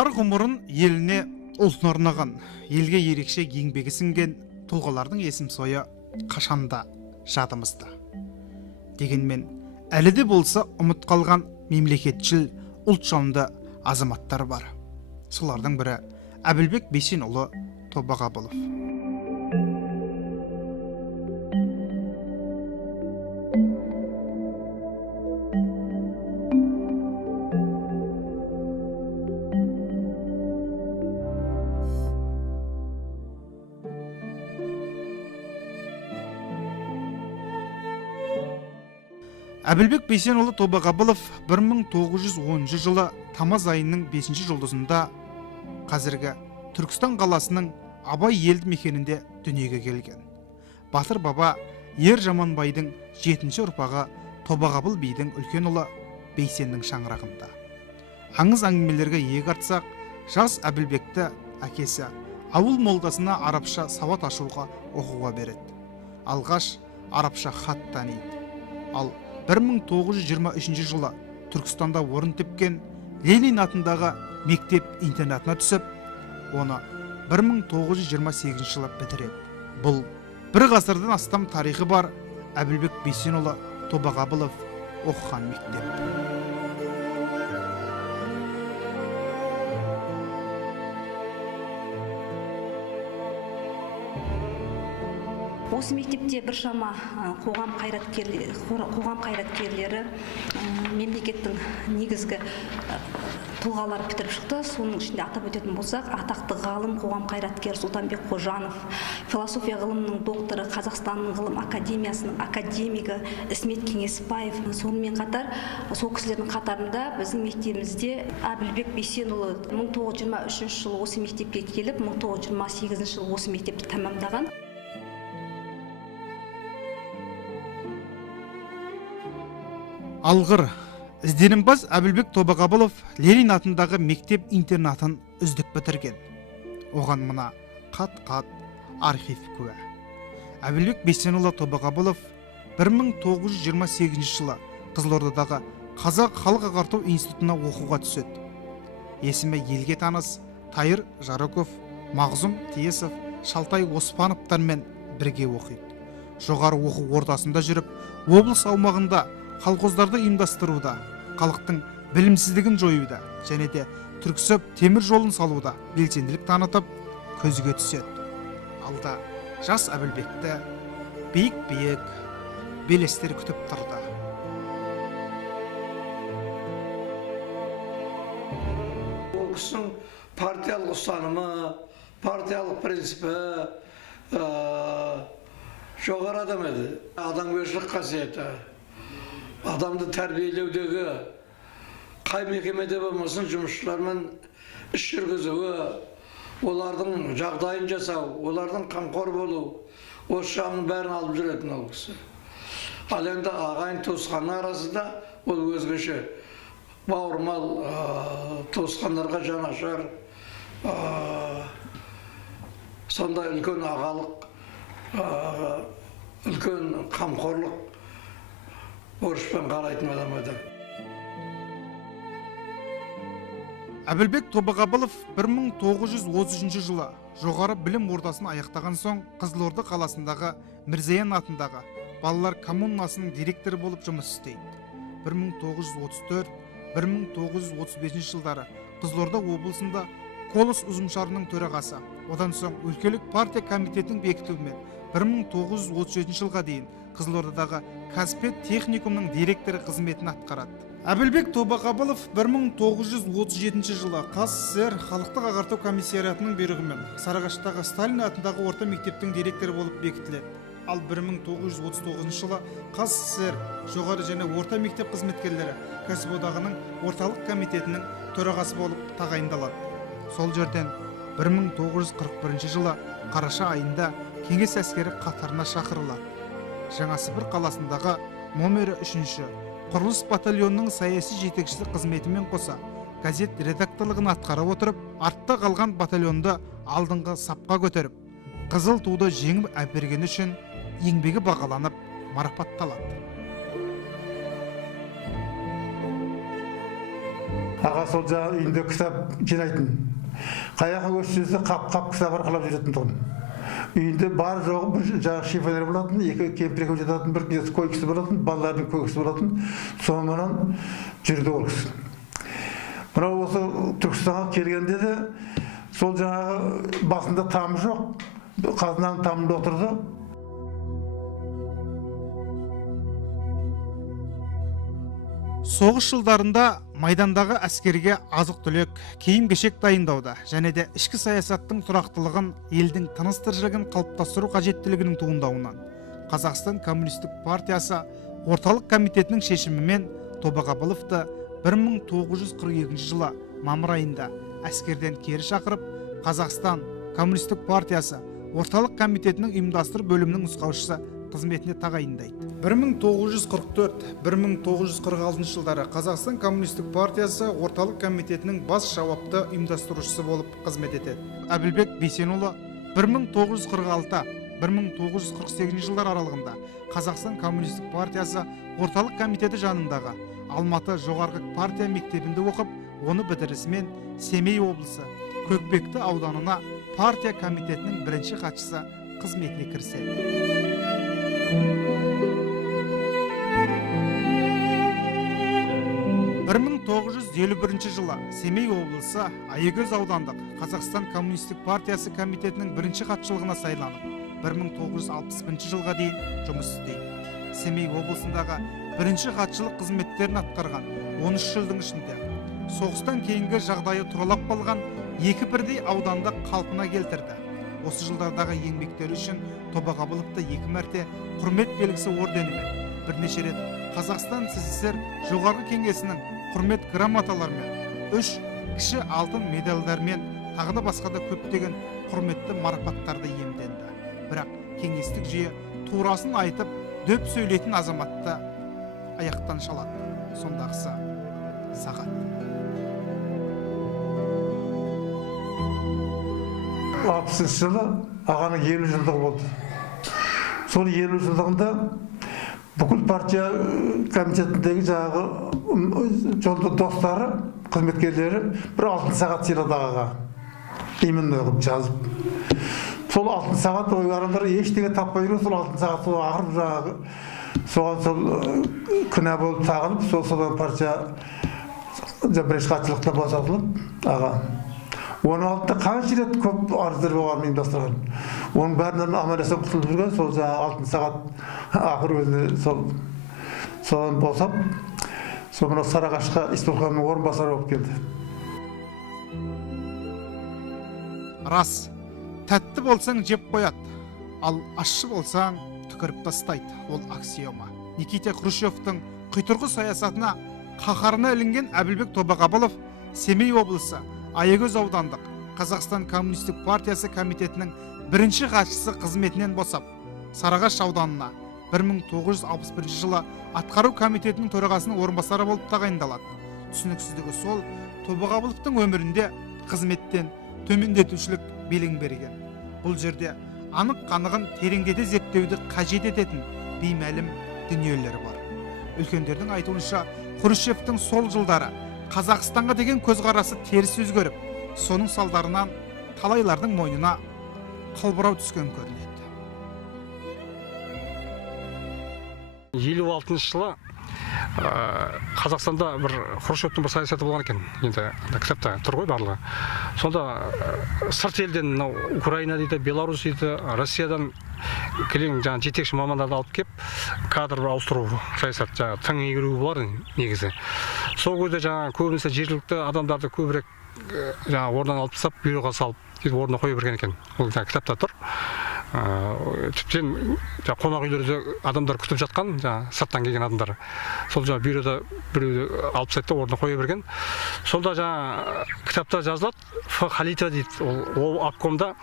Бар ғұмырын еліне, ұлтына арнаған, елге ерекше еңбегі сіңген тұлғалардың есім сойы қашанда жадымызда. Дегенмен, әлі де болса ұмыт қалған мемлекетшіл, ұлтжанды азаматтар бар. Солардың бірі Әбілбек Бейсенұлы Тобағабылов. Әбілбек Бейсенұлы Тобағабылов 1910 жылы тамыз айының 5 жұлдызында қазіргі Түркістан қаласының Абай елді мекенінде дүниеге келген. Батыр баба Ер Жаманбайдың 7-ші ұрпағы Тобағабыл бидің үлкен ұлы Бейсеннің шаңырағында. Аңыз әңгімелерге иек артсақ, жас Әбілбекті әкесі ауыл молдасына арабша сауат ашуға оқуға береді. Алғаш арабша хат таниды. Ал 1923 жылы Түркістанда орын тепкен Ленин атындағы мектеп-интернатына түсіп, оны 1928 жылы бітіреді. Бұл бір ғасырдан астам тарихы бар Әбілбек Бейсенұлы Тобағабылов оқыған мектеп. Осы мектепте біршама қоғам қайраткерлері мемлекеттің негізгі тұлғалары бітіріп шықты. Соның ішінде атап өтетін болсақ, атақты ғалым, қоғам қайраткері Сұлтанбек Қожанов, философия ғылымының докторы, Қазақстанның ғылым академиясының академигі Ісмет Кеңесбаев. Сонымен қатар, сол кісілердің қатарында біздің мектебімізде Әбілбек Бейсенұлы 1923 жылы осы мектепке келіп, 1928 жылы осы мектепті тәмамдаған. Алғыр, ізденімпаз Әбілбек Тобағабылов Ленин атындағы мектеп-интернатын үздік бітірген. Оған мына қат-қат архив куә. Әбілбек Бейсенұлы Тобағабылов 1928 жылы Қызылордадағы Қазақ халық ағарту институтына оқуға түседі. Есімі елге таныс Тайыр Жароков, Мағзұм Тиесов, Шалтай Оспановтармен бірге оқиды. Жоғары оқу ордасында жүріп, облыс аумағында колхоздарды ұйымдастыруда, халықтың білімсіздігін жоюда және де түрксіб темір жолын салуда белсенділік танытып, көзге түседі. Алда жас Әбілбекті биік-биік белестер күтіп тұрды. Ол кісінің партиялық ұстанымы, партиялық принципі жоғары адам еді. Адамгершілік қасиеті, адамды тәрбиелеудегі, қай мекемеде болмасын жұмысшылармен іс жүргізуі, олардың жағдайын жасау, олардың қамқор болу, осы жағын бәрін алып жүретін ол кісі. Ал енді ағайын туысқанның арасында ол өзгеше бауырмал, туысқандарға жанашыр, сондай үлкен ағалық, үлкен қамқорлық борышпен қарайтын адам еді. Әбілбек Тобағабылов 1933 жылы жоғары білім ордасын аяқтаған соң Қызылорда қаласындағы Мирзаян атындағы балалар коммунасының директоры болып жұмыс істейді. 1934-1935 жылдары Қызылорда облысында Колос ұжымшарының төрағасы, одан соң өлкелік партия комитетінің бекітуімен 1937 жылға дейін Қызылордадағы Қазпет техникумның директоры қызметін атқарады. Әбілбек Тобағабылов 1937 жылы КСР халықтық ағарту комиссариатының бұйрығымен Сарыағаштағы Сталин атындағы орта мектептің директоры болып бекітіледі. Ал 1939 жылы КСР жоғары және орта мектеп қызметкерлері кәсіподағының орталық комитетінің төрағасы болып тағайындалады. Сол жерден 1941 жылы қараша айында кеңес әскері қатарына шақырылады. Жаңасібір қаласындағы номері 3-ші құрылыс батальонының саяси жетекшісі қызметімен қоса газет редакторлығын атқара отырып, артта қалған батальонды алдыңғы сапқа көтеріп, қызыл туды жеңіп әпергені үшін еңбегі бағаланып марапатталады. Аға сол жаңағы үйінде кітап жинайтын. Қаяққа көшсе қап кітап арқалап жүретін тұғын. Үйінде бар жоғы бір жаңағы шифонер болатын, екі кемпір жататын, бір койкасы болатын, балалардың койкасы болатын. Сонымен жүрді ол кісі. Мынау осы Түркістанға келгенде де сол жаңағы басында тамы жоқ, қазынаның тамында отырды. Соғыс жылдарында майдандағы әскерге азық-түлік, киім-кешек дайындауда және де ішкі саясаттың тұрақтылығын, елдің тыныс-тіршілігін қалыптастыру қажеттілігінің туындауынан Қазақстан Коммунистік партиясы орталық комитетінің шешімімен Тобағабыловты 1942 жылы мамыр айында әскерден кері шақырып, Қазақстан Коммунистік партиясы орталық комитетінің ұйымдастыру бөлімінің нұсқаушысы қызметіне тағайындайды. 1944-1946 жылдары Қазақстан Коммунистік партиясы орталық комитетінің бас жауапты ұйымдастырушысы болып қызмет етеді. Әбілбек Бейсенұлы 1946-1948 жылдар аралығында Қазақстан Коммунистік партиясы орталық комитеті жанындағы Алматы жоғарғы партия мектебінде оқып, оны бітірісімен Семей облысы Көкпекті ауданына партия комитетінің бірінші хатшысы қызметіне кіріседі. 1951 жылы Семей облысы Аягөз аудандық Қазақстан Коммунистік партиясы комитетінің бірінші хатшылығына сайланып, 1961 жылға дейін жұмыс істейді. Семей облысындағы бірінші хатшылық қызметтерін атқарған 13 жылдың ішінде соғыстан кейінгі жағдайы тұралап қалған екі бірдей ауданды қалпына келтірді. Осы жылдардағы еңбектері үшін Тобағабыловты 2 мәрте құрмет белгісі орденімен, бірнеше рет Қазақстан СССР жоғарғы кеңесінің құрмет грамоталарымен, 3 кіші алтын медальдармен, тағы да басқа да көптеген құрметті марапаттарды иемденді. Бірақ кеңестік жүйе турасын айтып, дөп сөйлейтін азаматты аяқтан шалады. Сондағысы сағат. 60 жылы ағаның 50 жылдығы болды. Сол 50 жылдығында бүкіл партия комитетіндегі жаңағы жолды достары, қызметкерлері бір 6 сағат сыйлады ағаға. Именно қылып жазып. Сол 6 сағат ой адамдар ештеңе таппай жүрген, сол 6 сағат сол ақырып жаңағы соған сол күнә болып тағылып, содан партия бірінші хатшылықтан босатылып аға. Оның алдында қанша рет көп арыздар болған ұйымдастырған. Оның бәрінен аман-есен құтылып жүрген, сол жаңағы 6 сағат ақыр өзіне содан босап, сол мына Сарыағашқа исполкомның орынбасары болып келді. Рас, тәтті болсаң жеп қояды, ал ащы болсаң түкіріп тастайды. Ол аксиома. Никита Хрущевтің құйтырғы саясатына қаһарына ілінген Әбілбек Тобағабылов Семей облысы Аягөз аудандық Қазақстан Коммунистік партиясы комитетінің бірінші хатшысы қызметінен босап, Сарыағаш ауданына 1961 жылы атқару комитетінің төрағасының орынбасары болып тағайындалады. Түсініксіздігі сол, Тобағабыловтың өмірінде қызметтен төмендетушілік белең берген. Бұл жерде анық-қанығын тереңдете зерттеуді қажет ететін беймәлім дүниелері бар. Үлкендердің айтуынша, Хрущевтің сол жылдары Қазақстанға деген көзқарасы теріс өзгеріп, соның салдарынан талайлардың мойнына қалбырау түскен көрінеді. 56 жылы Қазақстанда бір Хрущевтің бір саясаты болған екен. Енді кітапта тұр ғой барлығы. Сонда сырт елден Украина дейді, Беларусь дейді, Россиядан келген жаңа жетекші мамандарды алып кеп, кадр ауыстыру саясат тың игеру болар негізі. Сол кезде жаңа көбінесе жергілікті адамдарды көбірек жаңа орнынан алып тастап, бюроға салып, орнына қоя берген екен. Ол кітапта тұр. Тіптен қонақ үйлерде адамдар күтіп жатқан, сырттан келген адамдар. Сол бюрода біреуді алып тастайды, орнына қоя берген. Сонда кітапта жазылады, Ф. Халитова дейді, ол обкомда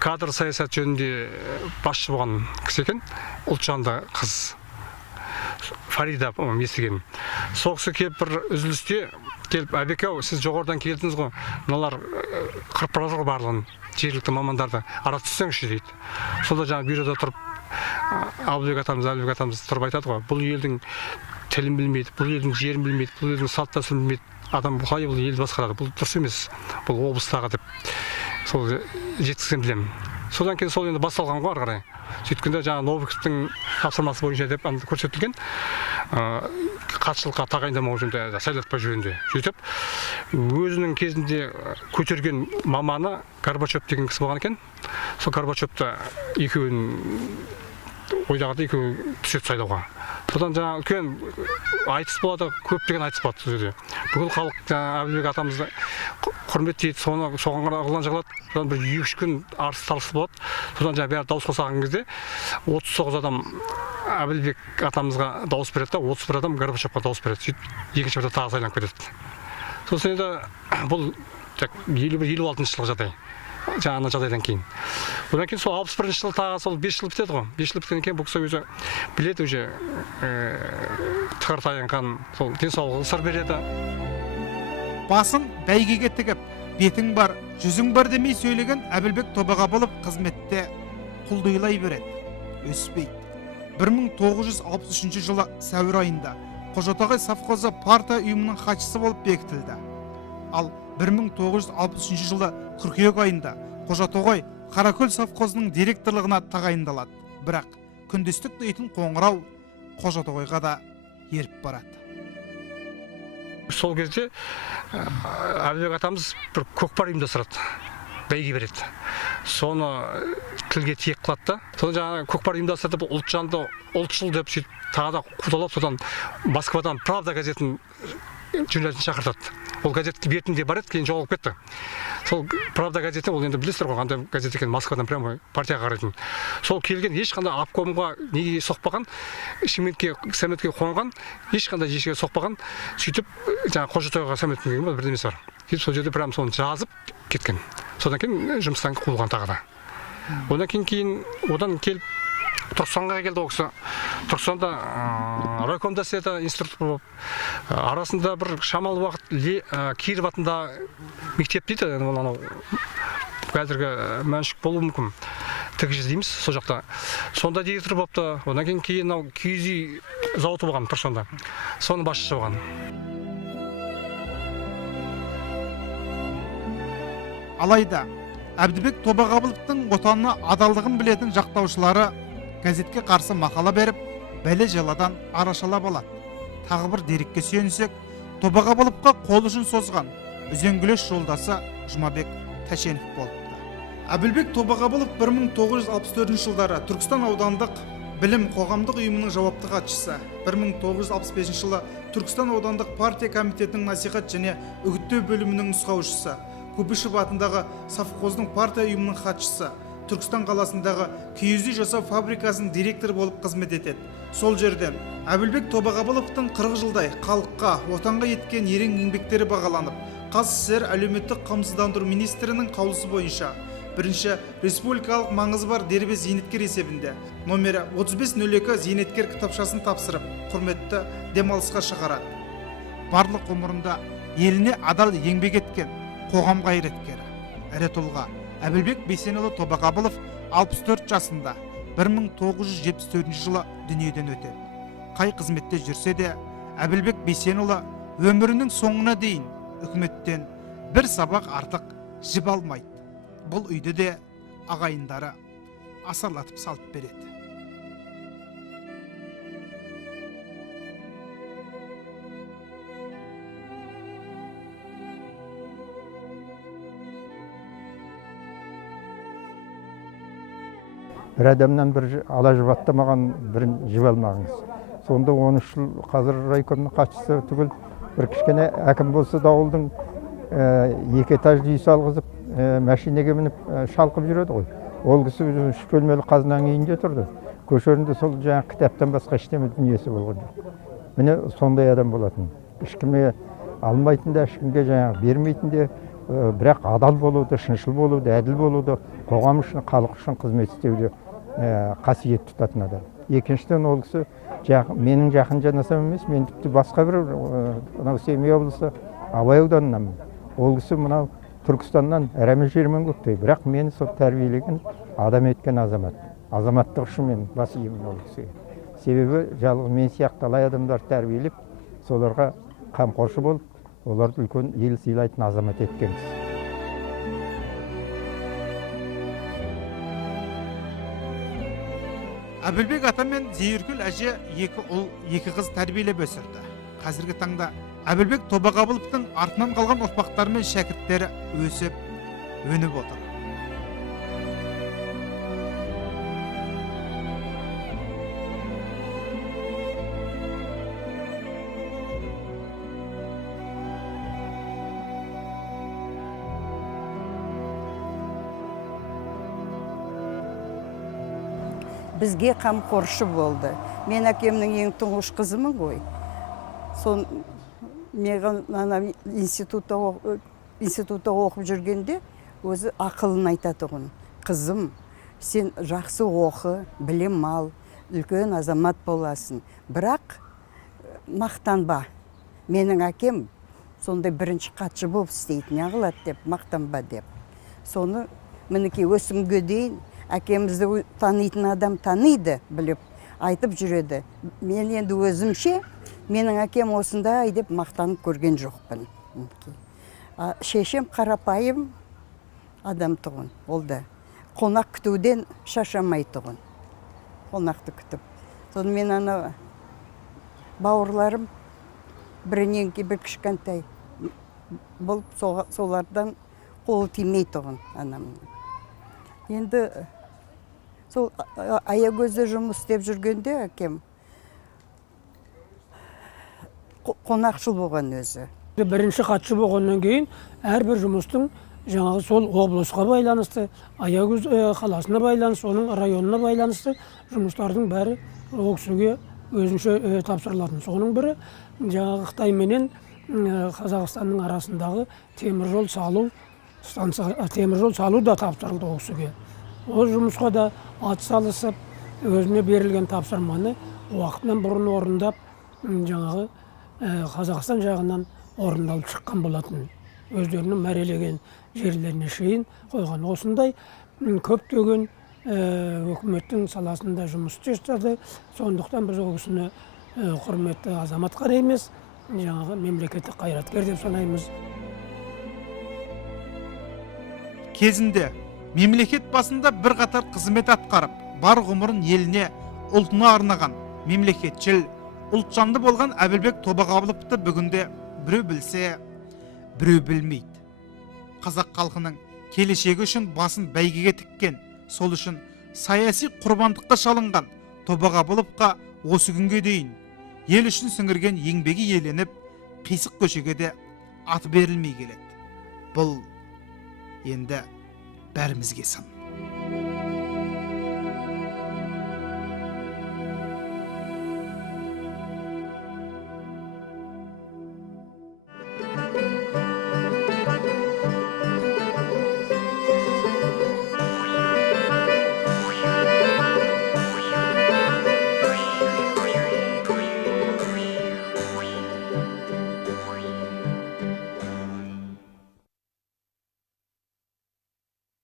кадр саясат жөнінде басшы болған кісі екен, ұлтжанды қыз. Фарида естіген. Сол кісі келіп бір үзілісте келіп, Әбек-ау, сіз жоғарыдан келдіңіз ғой, мыналар қырып бара жатыр барлығын, жергілікті мамандарды ара түссеңізші дейді. Сонда бюрода тұрып, Әбілбек атамыз тұрып айтады ғой, бұл елдің тілін білмейді, бұл елдің жерін білмейді, бұл елдің салт дәстүрін білмейді, адам қалай бұл ел басқарады, бұл дұрыс емес, бұл облыстағы деп сол жеткізген білемін. Содан кейін сол енді басталған ғой ары қарай. Сөйткенде жаңағы Новиковтың тапсырмасы бойынша деп көрсетілген қатшылыққа тағайындамау жөнінде сайлатпай жүргенде сөйтіп өзінің кезінде көтерген маманы Горбачев деген кісі болған екен. Сол Горбачевты екеуін ойлағанда екеуі түседі сайлауға. Содан жаңа үлкен айтыс болады, көптеген айтыс болады сол жерде. Бүкіл халық Әбілбек атамызды құрметтейді, соған ағылан жығылады. Содан бір 2-3 күн арыс-талыс болады. Содан жаңа бәрі дауыс қосаған кезде 39 адам Әбілбек атамызға дауыс береді, 31 адам Горбачевқа дауыс береді. Сөйтіп екінші бірде тағы сайланып кетеді. Сосын енді бұл 56 жылғы жағдай. Жаңа жағдайдан кейін. Одан кейін сол 61 жылы тағы сол 5 жыл бітеді ғой. 5 жыл біткеннен кейін бұл кісі өзі біледі уже тықыр таянған, сол денсаулығы сыр береді. Басын бәйгеге тігіп, бетің бар, жүзің бар демей сөйлеген Әбілбек Тобағабылов қызметте құлдыйлай береді, өспейді. 1963 жылы сәуір айында Қожатоғай совхозы партия ұйымының хатшысы болып бекітілді. Ал 1963 жылы қыркүйек айында Қожатоғай Қаракөл совхозының директорлығына тағайындалады. Бірақ күндестік дейтін қоңырау Қожатоғайға да еріп барады. Сол кезде Әбілбек атамыз бір көкпар ұйымдастырады, бәйге береді. Соны тілге тиек қылады да. Соны жаңағы көкпар ұйымдастырды, бұл ұлтжанды, ұлтшыл деп сөйтіп тағы да қудалап, содан Москвадан Правда газетін журналистін шақыртады. Ол газет бетінде бар еді, кейін жоғалып кетті. Сол Правда газеті, ол енді білесіздер ғой, қандай газет екен, Москвадан прямо партияға қарайтын. Сол келген ешқандай обкомға неге соқпаған, Шымкентке саммитке қонған, ешқандай жерге соқпаған. Сөйтіп жаңағы Қожатойға саммитке келген ба, бірдемесі бар. Сөйтіп сол жерде прямо соны жазып кеткен. Содан кейін жұмыстан қуылған тағы да. Одан келіп Түркістанға келді ол кісі. Түркістанда райкомда істеді, инструктор болып. Арасында бір шамалы уақыт Киров атында мектеп дейді, анау қазіргі мәншік болуы мүмкін. Тігіж дейміз сол жақта. Сонда директор болыпты. Одан кейін киіз үй зауыты болған Түркістанда. Соның басшысы болған. Алайда Әбдібек Тобағабыловтың отанына адалдығын білетін жақтаушылары газетке қарсы мақала беріп, бәле жаладан арашалап алады. Тағы бір дерекке сүйенсек, Тобағабыловқа қол ұшын созған үзеңгілес жолдасы Жұмабек Тәшенов болыпты. Әбілбек Тобағабылов 1964 жылдары Түркістан аудандық білім қоғамдық ұйымының жауапты хатшысы, 1965 жылы Түркістан аудандық партия комитетінің насихат және үгіттеу бөлімінің нұсқаушысы, Кубышев атындағы совхоздың партия ұйымының хатшысы, Түркістан қаласындағы киіз үй жасау фабрикасының директоры болып қызмет етеді. Сол жерден Әбілбек Тобағабыловтың 40 жылдай халыққа, отанға еткен ерен еңбектері бағаланып, КСР әлеуметтік қамсыздандыру министрінің қаулысы бойынша бірінші республикалық маңызы бар дербес зейнеткер есебінде номері 3502 зейнеткер кітапшасын тапсырып, құрметті демалысқа шығарады. Барлық ғұмырында еліне адал еңбек еткен қоғам қайраткері, ірі тұлға Әбілбек Бейсенұлы Тобағабылов 64 жасында 1974 жылы дүниеден өтеді. Қай қызметте жүрсе де, Әбілбек Бейсенұлы өмірінің соңына дейін үкіметтен бір сабақ артық жіп алмайды. Бұл үйді де ағайындары асарлатып салып береді. Бір адамнан бір ала жұбаттамаған бірін жіб алмағыңыз. Сонда 13 жыл қазір райкомның хатшысы түгіл бір кішкене әкім болса да ауылдың 2 этажды үй салғызып, машинеге мініп шалқып жүреді ғой. Ол кісі 3 бөлмелі қазынаның үйінде тұрды. Көшерінде сол жаңағы кітаптан басқа ештеме дүниесі болған жоқ. Міне сондай адам болатын. Ешкімге алмайтын да, ешкімге жаңағы бермейтін де, бірақ адал болуды, шыншыл болуды, әділ болуды, қоғам үшін, халық үшін қызмет істеуді қасиет тұтатын адам. Екіншіден ол кісі менің жақын жанасам емес, мен тіпті басқа бір Семей облысы Абай ауданынан. Ол кісі мынау Түркістаннан әрәме жермен көктей, бірақ мені сол тәрбиелеген адам еткен азамат. Азаматтық үшін мен бас иемін ол кісіге. Себебі жалғыз мен сияқты талай адамдар тәрбиелеп, соларға қамқоршы болып, оларды үлкен ел сыйлайтын азамат еткенбіз. Әбілбек ата мен Зейіркүл әже екі ұл, екі қыз тәрбиелеп өсірді. Қазіргі таңда Әбілбек Тобақабыловтың артынан қалған ұрпақтары мен шәкірттері өсіп, өніп отыр. Бізге қамқоршы болды. Мен әкемнің ең тұңғыш қызымын ғой. Сон маған институтта оқып жүргенде өзі ақылын айтатұғын. Қызым, сен жақсы оқы, білім ал, үлкен азамат боласың. Бірақ мақтанба. Менің әкем сондай бірінші хатшы болып істейтін, неғылады деп, мақтанба деп. Соны мінекей өсімге дейін әкемізді танитын адам таниды, біліп, айтып жүреді. Мен енді өзімше, менің әкем осындай деп мақтанып көрген жоқпын. Шешем қарапайым адам тұғын, олда. Қонақ күтуден шашамай тұғын. Қонақты күтіп. Сонымен ана бауырларым бірінен кейін бір кішкентай болып, солардан қолы тимей тұғын анамның. Енді сол аягөзде жұмыс істеп жүргенде әкем қонақшыл болған өзі. Бірінші хатшы болғаннан кейін әрбір жұмыстың жаңағы сол облысқа байланысты, Аягөз қаласына байланысты, оның районына байланысты жұмыстардың бәрі ол кісіге өзінше тапсырылатын. Соның бірі жаңағы Қытай менен Қазақстанның арасындағы теміржол салу да тапсырылды ол кісіге. Ол жұмысқа да атсалысып, өзіне берілген тапсырманы уақытынан бұрын орындап, жаңағы Қазақстан жағынан орындалып шыққан болатын. Өздерінің мәрелеген жерлеріне шейін қойған. Осындай көптеген өкіметтің саласында жұмыс жасады. Сондықтан біз ол кісіні құрметті азамат қараймыз, жаңағы мемлекеттік қайраткер деп санаймыз. Кезінде мемлекет басында бір қатар қызмет атқарып, бар ғұмырын еліне, ұлтына арнаған мемлекетшіл, ұлтжанды болған Әбілбек Тобақабыловты бүгінде біреу білсе, біреу білмейді. Қазақ халқының келешегі үшін басын бәйгеге тіккен, сол үшін саяси құрбандыққа шалынған Тобақабыловқа осы күнге дейін ел үшін сіңірген еңбегі еленіп, қисық көшеге де аты берілмей келеді. Бұл енді бәрімізге сын.